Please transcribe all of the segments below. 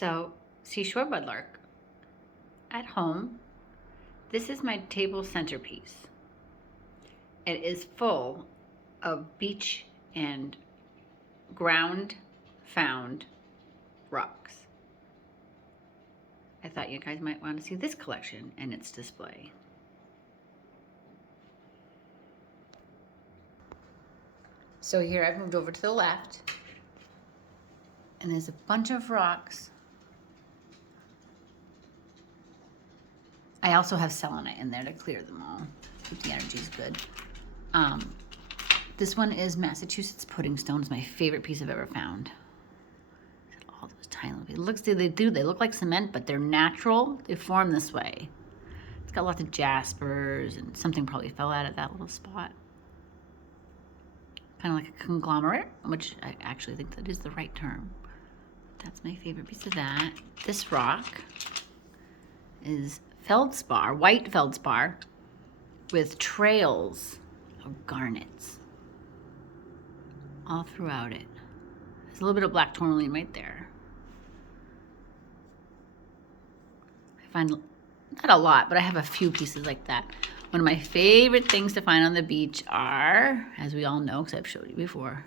So, seashore mudlark at home. This is my table centerpiece. It is full of beach and ground found rocks. I thought you guys might want to see this collection and its display. So here I've moved over to the left, and there's a bunch of rocks. I also have selenite in there to clear them all. Keep the energies good. This one is Massachusetts pudding stone. It's my favorite piece I've ever found. All those tiny little, they look like cement, but they're natural. They form this way. It's got lots of jaspers, and something probably fell out of that little spot. Kind of like a conglomerate, which I actually think that is the right term. That's my favorite piece of that. This rock is Feldspar, white Feldspar, with trails of garnets all throughout it. There's a little bit of black tourmaline right there. I find not a lot, but I have a few pieces like that. One of my favorite things to find on the beach are, as we all know, because I've showed you before,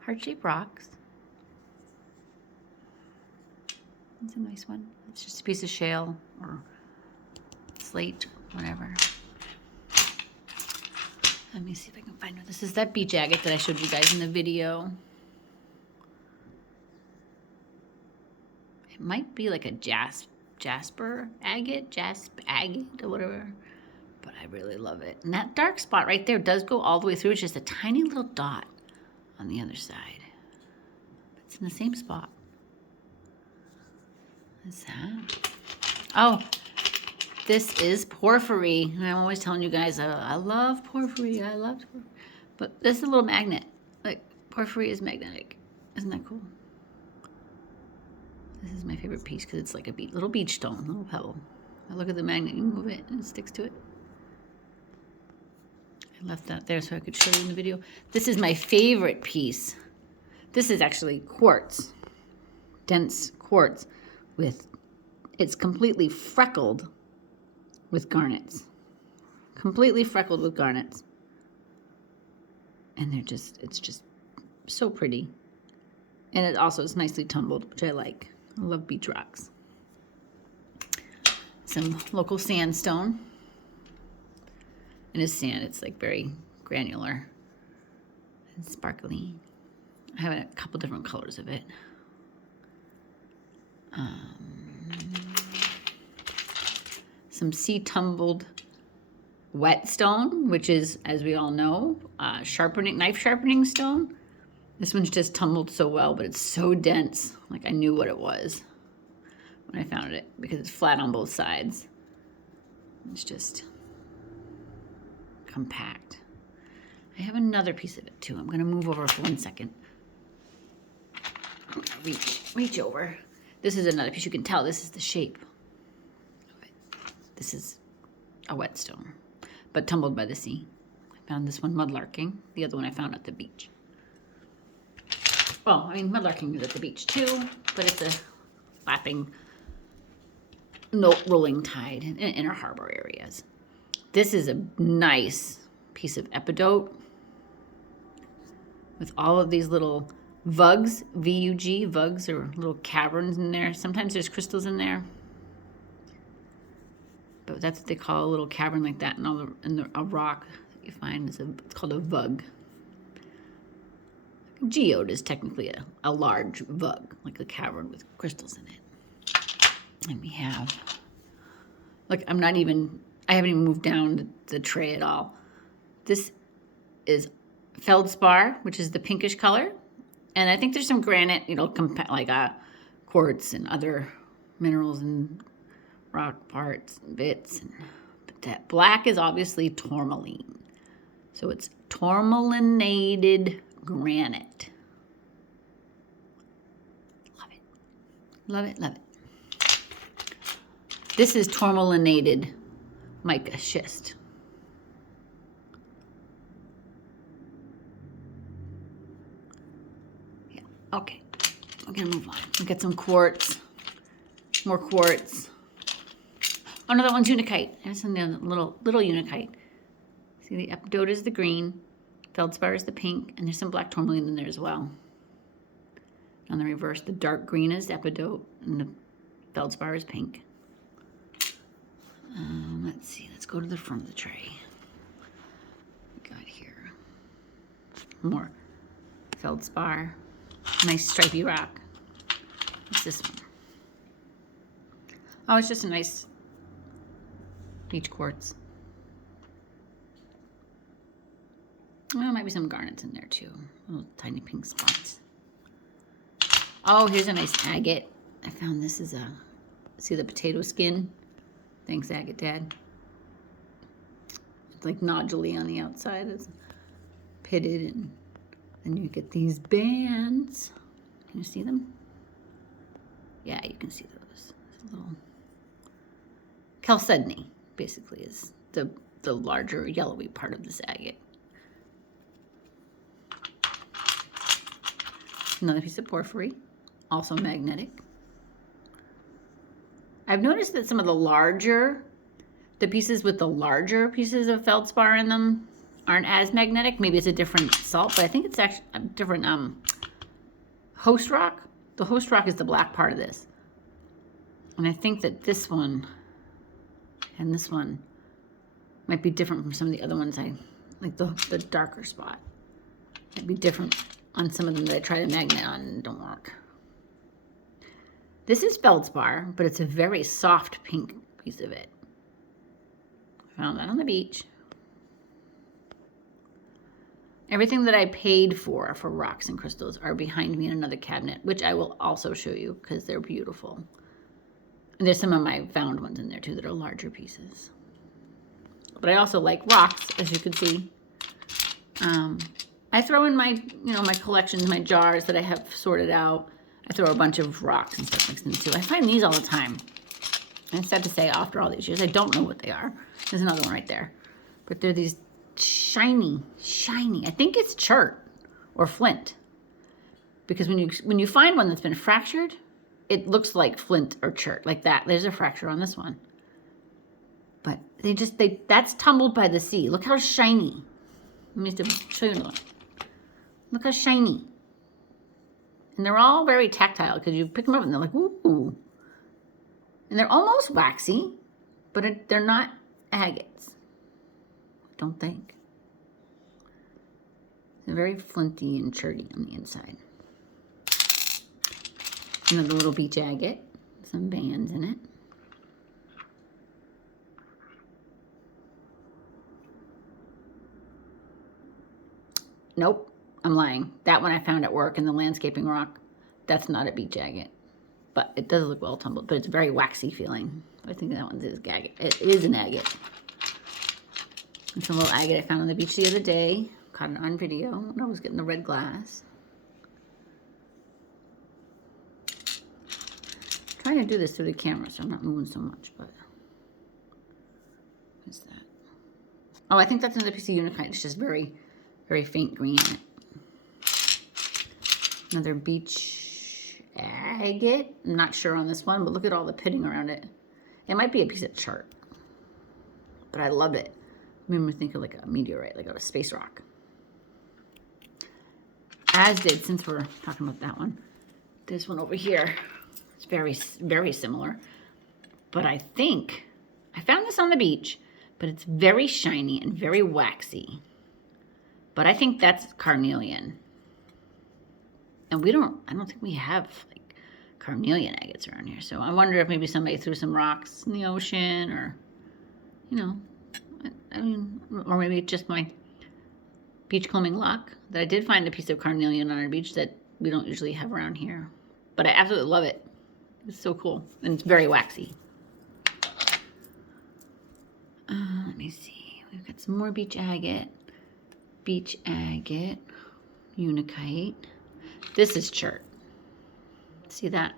heart-shaped rocks. It's a nice one. It's just a piece of shale or slate, whatever. Let me see if I can find it. This is that beach agate that I showed you guys in the video. It might be like a jasper agate, or whatever. But I really love it. And that dark spot right there does go all the way through. It's just a tiny little dot on the other side. It's in the same spot. What's that? Oh, this is porphyry. And I'm always telling you guys, I love porphyry. But this is a little magnet. Like, porphyry is magnetic. Isn't that cool? This is my favorite piece because it's like a little beach stone, little pebble. I look at the magnet, you move it, and it sticks to it. I left that there so I could show you in the video. This is my favorite piece. This is actually quartz, dense quartz it's completely freckled with garnets. Completely freckled with garnets. And it's just so pretty. And it also is nicely tumbled, which I like. I love beach rocks. Some local sandstone. And it's sand, it's like very granular and sparkly. I have a couple different colors of it. Some tumbled wet stone, which is, as we all know, knife sharpening stone. This one's just tumbled so well, but it's so dense. Like I knew what it was when I found it because it's flat on both sides. It's just compact. I have another piece of it too. I'm gonna move over for 1 second. I'm gonna reach over. This is another piece. You can tell this is the shape of it. This is a whetstone, but tumbled by the sea. I found this one mudlarking. The other one I found at the beach. Well, I mean, mudlarking is at the beach too, but it's a lapping, rolling tide in inner harbor areas. This is a nice piece of epidote with all of these little vugs, V-U-G, vugs, or little caverns in there. Sometimes there's crystals in there, but that's what they call a little cavern like that. And a rock that you find it's called a vug. Geode is technically a large vug, like a cavern with crystals in it. And we have, look, I haven't even moved down the tray at all. This is Feldspar, which is the pinkish color. And I think there's some granite, like quartz and other minerals and rock parts and bits. But that black is obviously tourmaline. So it's tourmalinated granite. Love it. Love it, love it. This is tourmalinated mica schist. Yeah, okay. We're gonna move on. We got some quartz. More quartz. Oh no, that one's unakite. There's a little unakite. See, the epidote is the green, feldspar is the pink, and there's some black tourmaline in there as well. On the reverse, the dark green is epidote, and the feldspar is pink. Let's see. Let's go to the front of the tray. We got here more feldspar. Nice stripy rock. What's this one? Oh, it's just a nice beach quartz. Oh, there might be some garnets in there too. Little tiny pink spots. Oh, here's a nice agate. I found this is a, see the potato skin? Thanks, Agate Dad. It's like noduley on the outside. It's pitted, and then you get these bands. Can you see them? Yeah, you can see those. It's a little chalcedony, basically, is the larger yellowy part of this agate. Another piece of porphyry, also magnetic. I've noticed that some of the pieces with the larger pieces of feldspar in them aren't as magnetic. Maybe it's a different salt, but I think it's actually a different host rock. The host rock is the black part of this. And I think that this one and this one might be different from some of the other ones. I like the darker spot. Might be different on some of them that I try to magnet on and don't work. This is feldspar, but it's a very soft pink piece of it. Found that on the beach. Everything that I paid for rocks and crystals are behind me in another cabinet, which I will also show you because they're beautiful. And there's some of my found ones in there too that are larger pieces. But I also like rocks, as you can see. I throw in my, my collections, my jars that I have sorted out. I throw a bunch of rocks and stuff mixed in too. I find these all the time. And it's sad to say, after all these years, I don't know what they are. There's another one right there. But they're these shiny, I think it's chert or flint. Because when you find one that's been fractured, it looks like flint or chert, like that. There's a fracture on this one. But that's tumbled by the sea. Look how shiny. Let me just show you another one. Look how shiny. And they're all very tactile because you pick them up and they're like, ooh. And they're almost waxy, but they're not agates. I don't think. They're very flinty and cherty on the inside. Another little beach agate. Some bands in it. Nope. I'm lying. That one I found at work in the landscaping rock. That's not a beach agate. But it does look well tumbled, but it's very waxy feeling. I think that one is agate. It is an agate. It's a little agate I found on the beach the other day. Caught it on video when I was getting the red glass. I'm trying to do this through the camera so I'm not moving so much, but what's that? Oh, I think that's another piece of unakite. It's just very, very faint green in it. Another beach agate. I'm not sure on this one, but look at all the pitting around it. It might be a piece of chert, but I love it. It made me think of like a meteorite, like a space rock. As did, since we're talking about that one, this one over here. It's very, very similar. But I think, I found this on the beach, but it's very shiny and very waxy. But I think that's carnelian. And I don't think we have like carnelian agates around here. So I wonder if maybe somebody threw some rocks in the ocean or, I mean, or maybe it's just my beachcombing luck that I did find a piece of carnelian on our beach that we don't usually have around here. But I absolutely love it. It's so cool. And it's very waxy. Let me see. We've got some more beach agate. Beach agate. Unakite. This is chert. See that?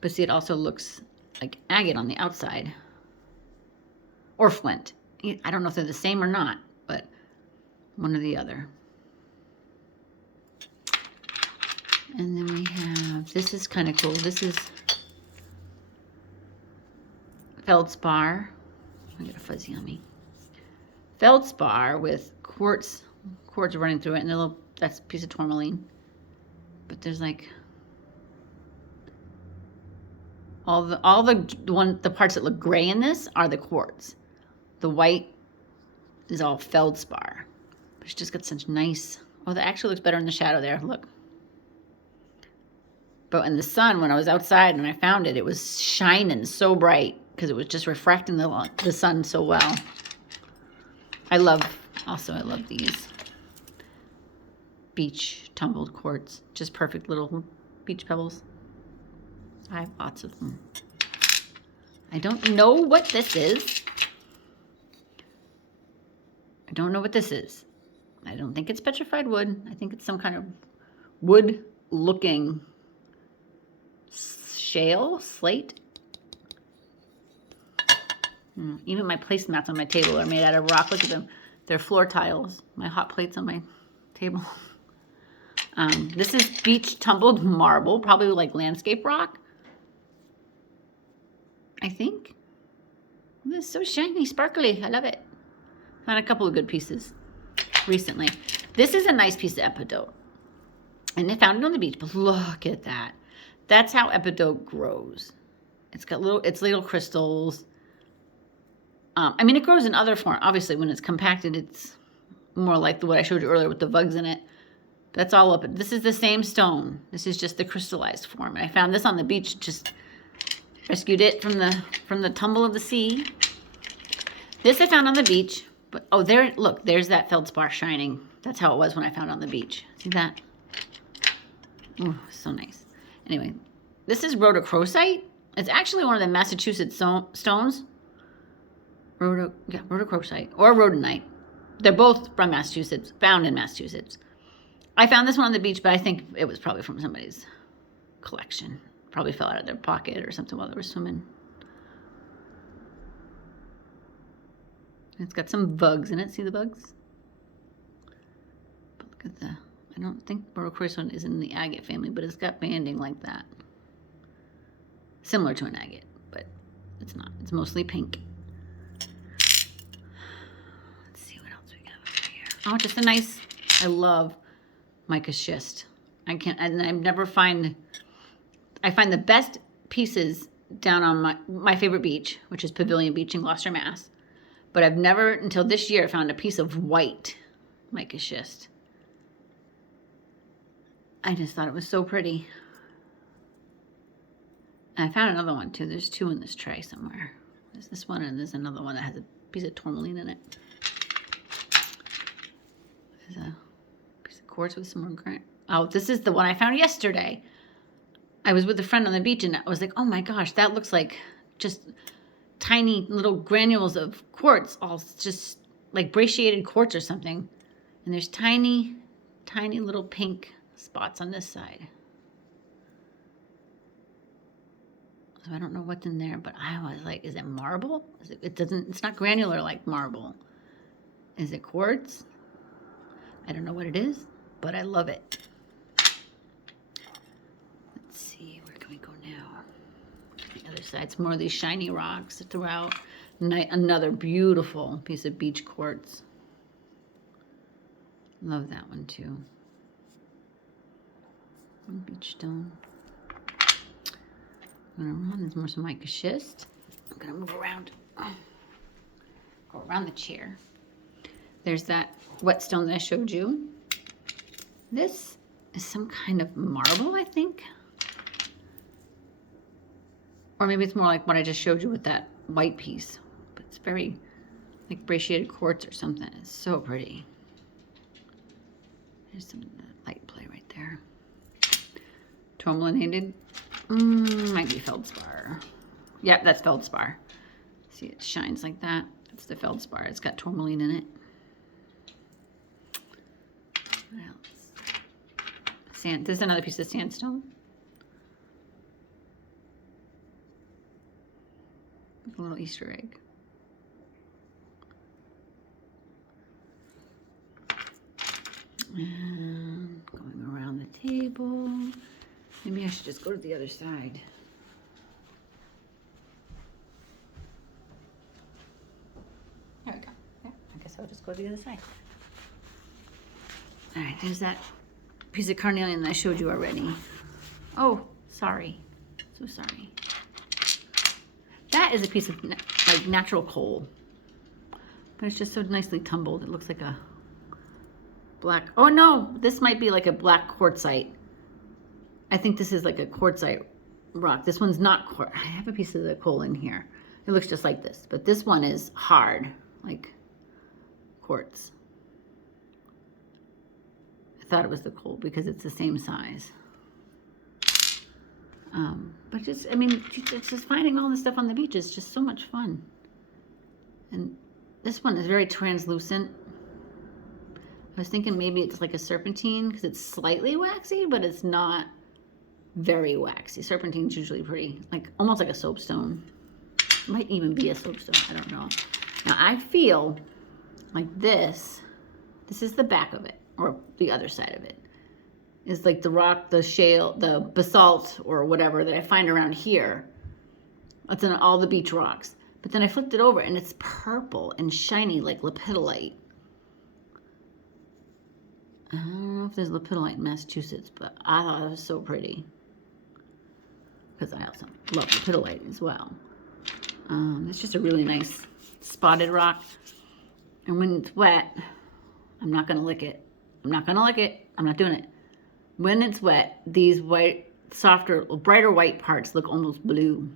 But see, it also looks like agate on the outside. Or flint. I don't know if they're the same or not, but one or the other. And then we have, this is kind of cool. This is Feldspar. I got a fuzzy on me. Feldspar with quartz running through it, and that's a piece of tourmaline. But there's like all the parts that look gray in this are the quartz. The white is all feldspar. But it's just got such nice. Oh, that actually looks better in the shadow there. Look. But in the sun, when I was outside and I found it, it was shining so bright because it was just refracting the sun so well. I love these beach tumbled quartz. Just perfect little beach pebbles. I have lots of them. I don't know what this is. I don't know what this is. I don't think it's petrified wood. I think it's some kind of wood-looking shale, slate. Even my placemats on my table are made out of rock. Look at them. They're floor tiles. My hot plates on my table. This is beach tumbled marble, probably like landscape rock. I think. This is so shiny, sparkly. I love it. Found a couple of good pieces recently. This is a nice piece of epidote. And I found it on the beach, but look at that. That's how epidote grows. It's got little crystals. I mean, it grows in other form. Obviously, when it's compacted, it's more like what I showed you earlier with the vugs in it. That's all up. This is the same stone. This is just the crystallized form. And I found this on the beach. Just rescued it from the tumble of the sea. This I found on the beach. But oh, there! Look, there's that feldspar shining. That's how it was when I found it on the beach. See that? Oh, so nice. Anyway, this is rhodochrosite. It's actually one of the Massachusetts stones. Rhodochrosite or rhodonite. They're both from Massachusetts, found in Massachusetts. I found this one on the beach, but I think it was probably from somebody's collection. Probably fell out of their pocket or something while they were swimming. It's got some bugs in it. See the bugs? But look at I don't think rhodochrosite is in the agate family, but it's got banding like that. Similar to an agate, but it's not. It's mostly pink. Let's see what else we got over here. Oh, just a nice, I love mica schist. I find the best pieces down on my favorite beach, which is Pavilion Beach in Gloucester, Mass. But I've never, until this year, found a piece of white mica schist. I just thought it was so pretty. And I found another one too. There's two in this tray somewhere. There's this one and there's another one that has a piece of tourmaline in it. There's a piece of quartz with some more granite. Oh, this is the one I found yesterday. I was with a friend on the beach and I was like, oh my gosh, that looks like just tiny little granules of quartz, all just like brachiated quartz or something. And there's tiny, tiny little pink spots on this side. So I don't know what's in there, but I was like, is it marble? It's not granular like marble. Is it quartz? I don't know what it is, but I love it. Let's see, where can we go now? The other side, it's more of these shiny rocks throughout. Another beautiful piece of beach quartz. Love that one too. Beach stone. There's more some mica schist. I'm gonna move around. Go around the chair. There's that wet stone that I showed you. This is some kind of marble, I think. Or maybe it's more like what I just showed you with that white piece. But it's very like brachiated quartz or something. It's so pretty. There's some light play right there. Tourmalinated. Might be feldspar. Yep, that's feldspar. See, it shines like that. That's the feldspar. It's got tourmaline in it. What else? This is another piece of sandstone. A little Easter egg. And going around the table. Maybe I should just go to the other side. I'll just go to the other side. All right, there's that piece of carnelian that I showed you already. Oh, sorry. So sorry. That is a piece of like natural coal. But it's just so nicely tumbled. It looks like a black, oh no, this might be like a black quartzite. I think this is like a quartzite rock. This one's not quartz. I have a piece of the coal in here. It looks just like this, but this one is hard, like quartz. I thought it was the coal because it's the same size. But just, I mean, it's just finding all this stuff on the beach is just so much fun. And this one is very translucent. I was thinking maybe it's like a serpentine because it's slightly waxy, but it's not very waxy. Serpentine's usually pretty, like almost like a soapstone. It might even be a soapstone, I don't know. Now I feel like this is the back of it, or the other side of it. Is like the rock, the shale, the basalt or whatever that I find around here. That's in all the beach rocks. But then I flipped it over and it's purple and shiny like lepidolite. I don't know if there's lepidolite in Massachusetts, but I thought it was so pretty. Because I also love lepidolite as well. It's just a really nice spotted rock. And when it's wet, I'm not going to lick it. I'm not going to lick it. I'm not doing it. When it's wet, these white, softer, brighter white parts look almost blue.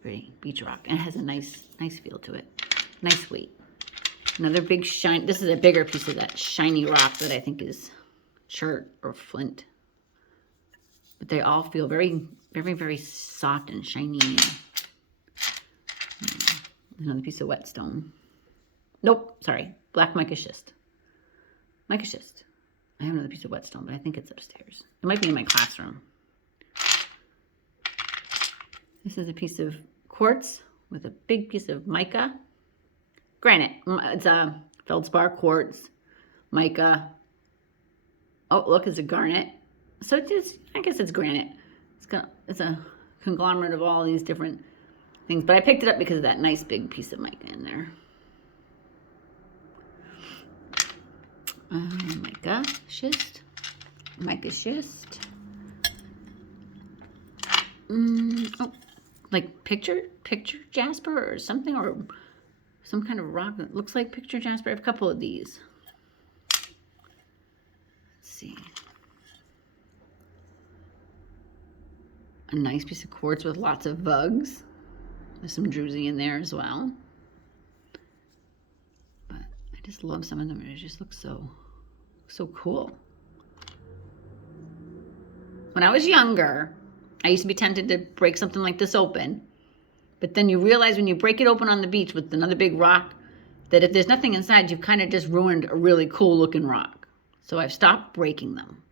Pretty beach rock. And it has a nice feel to it. Nice weight. Another big shine. This is a bigger piece of that shiny rock that I think is chert or flint. But they all feel very, very, very soft and shiny. Another piece of wet stone. Nope, sorry. Black mica schist. Mica schist. I have another piece of wet stone, but I think it's upstairs. It might be in my classroom. This is a piece of quartz with a big piece of mica. Granite. It's a feldspar, quartz, mica. Oh, look, it's a garnet. So it is, I guess it's granite. It's a conglomerate of all these different things. But I picked it up because of that nice big piece of mica in there. Mica schist. Mica schist. Oh, like picture jasper or something, or some kind of rock that looks like picture jasper. I have a couple of these. Let's see. A nice piece of quartz with lots of bugs. There's some druzy in there as well. But I just love some of them. It just looks so cool. When I was younger, I used to be tempted to break something like this open. But then you realize when you break it open on the beach with another big rock, that if there's nothing inside, you've kind of just ruined a really cool looking rock. So I've stopped breaking them.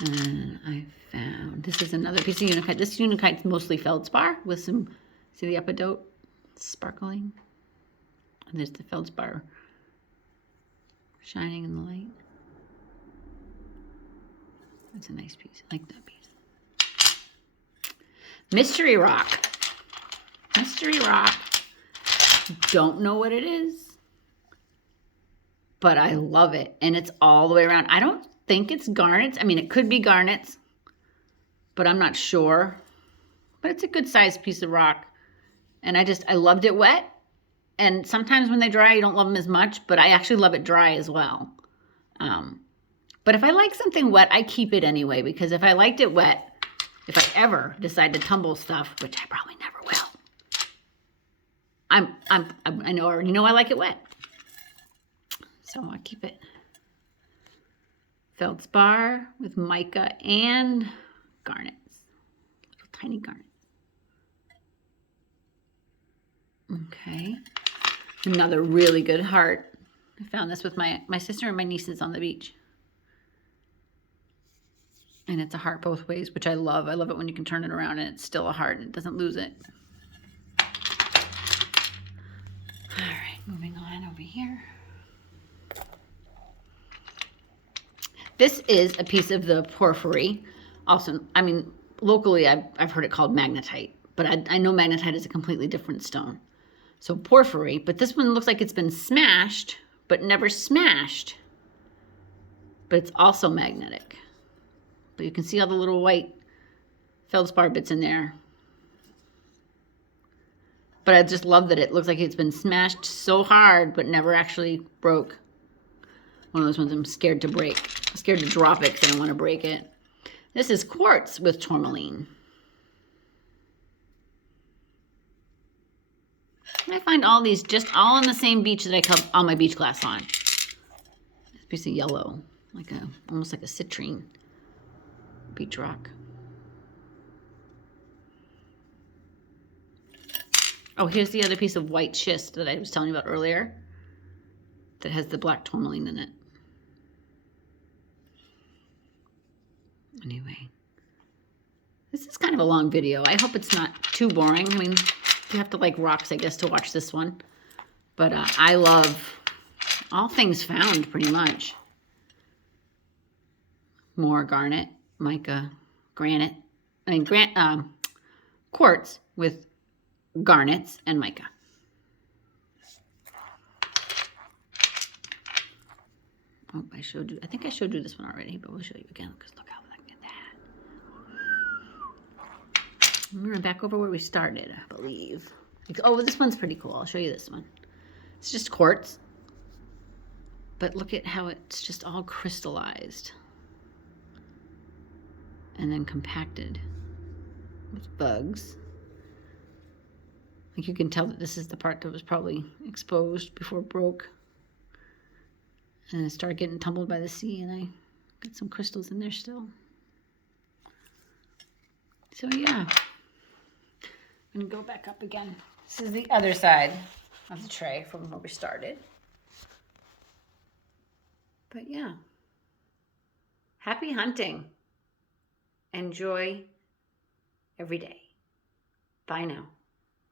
And I found, this is another piece of unakite. This unakite's mostly feldspar with some, see the epidote sparkling? And there's the feldspar shining in the light. That's a nice piece. I like that piece. Mystery rock. Mystery rock. Don't know what it is, but I love it. And it's all the way around. I don't think it's garnets. I mean, it could be garnets, but I'm not sure. But it's a good sized piece of rock. And I loved it wet. And sometimes when they dry, you don't love them as much, but I actually love it dry as well. But if I like something wet, I keep it anyway, because if I liked it wet, if I ever decide to tumble stuff, which I probably never will, I already know I like it wet. So I keep it. Feldspar with mica and garnets. Little tiny garnets. Okay. Another really good heart. I found this with my sister and my nieces on the beach. And it's a heart both ways, which I love. I love it when you can turn it around and it's still a heart and it doesn't lose it. All right, moving on over here. This is a piece of the porphyry. Also, I mean, locally I've heard it called magnetite, but I know magnetite is a completely different stone. So porphyry, but this one looks like it's been smashed, but never smashed. But it's also magnetic. But you can see all the little white feldspar bits in there. But I just love that it looks like it's been smashed so hard, but never actually broke. One of those ones I'm scared to break. I'm scared to drop it because I don't want to break it. This is quartz with tourmaline. I find all these just all on the same beach that I cut all my beach glass on. This piece of yellow, like almost like a citrine beach rock. Oh, here's the other piece of white schist that I was telling you about earlier that has the black tourmaline in it. Anyway, this is kind of a long video. I hope it's not too boring. I mean, you have to like rocks, I guess, to watch this one. But I love all things found, pretty much. More garnet, mica, granite. I mean, quartz with garnets and mica. Oh, I showed you. I think I showed you this one already, but we'll show you again because look how I get that. We're back over where we started, I believe. Oh, this one's pretty cool. I'll show you this one. It's just quartz, but look at how it's just all crystallized and then compacted with bugs. Like you can tell that this is the part that was probably exposed before it broke. And it started getting tumbled by the sea, and I got some crystals in there still. So yeah, I'm gonna go back up again. This is the other side of the tray from where we started. But yeah, happy hunting. Enjoy every day. Bye now.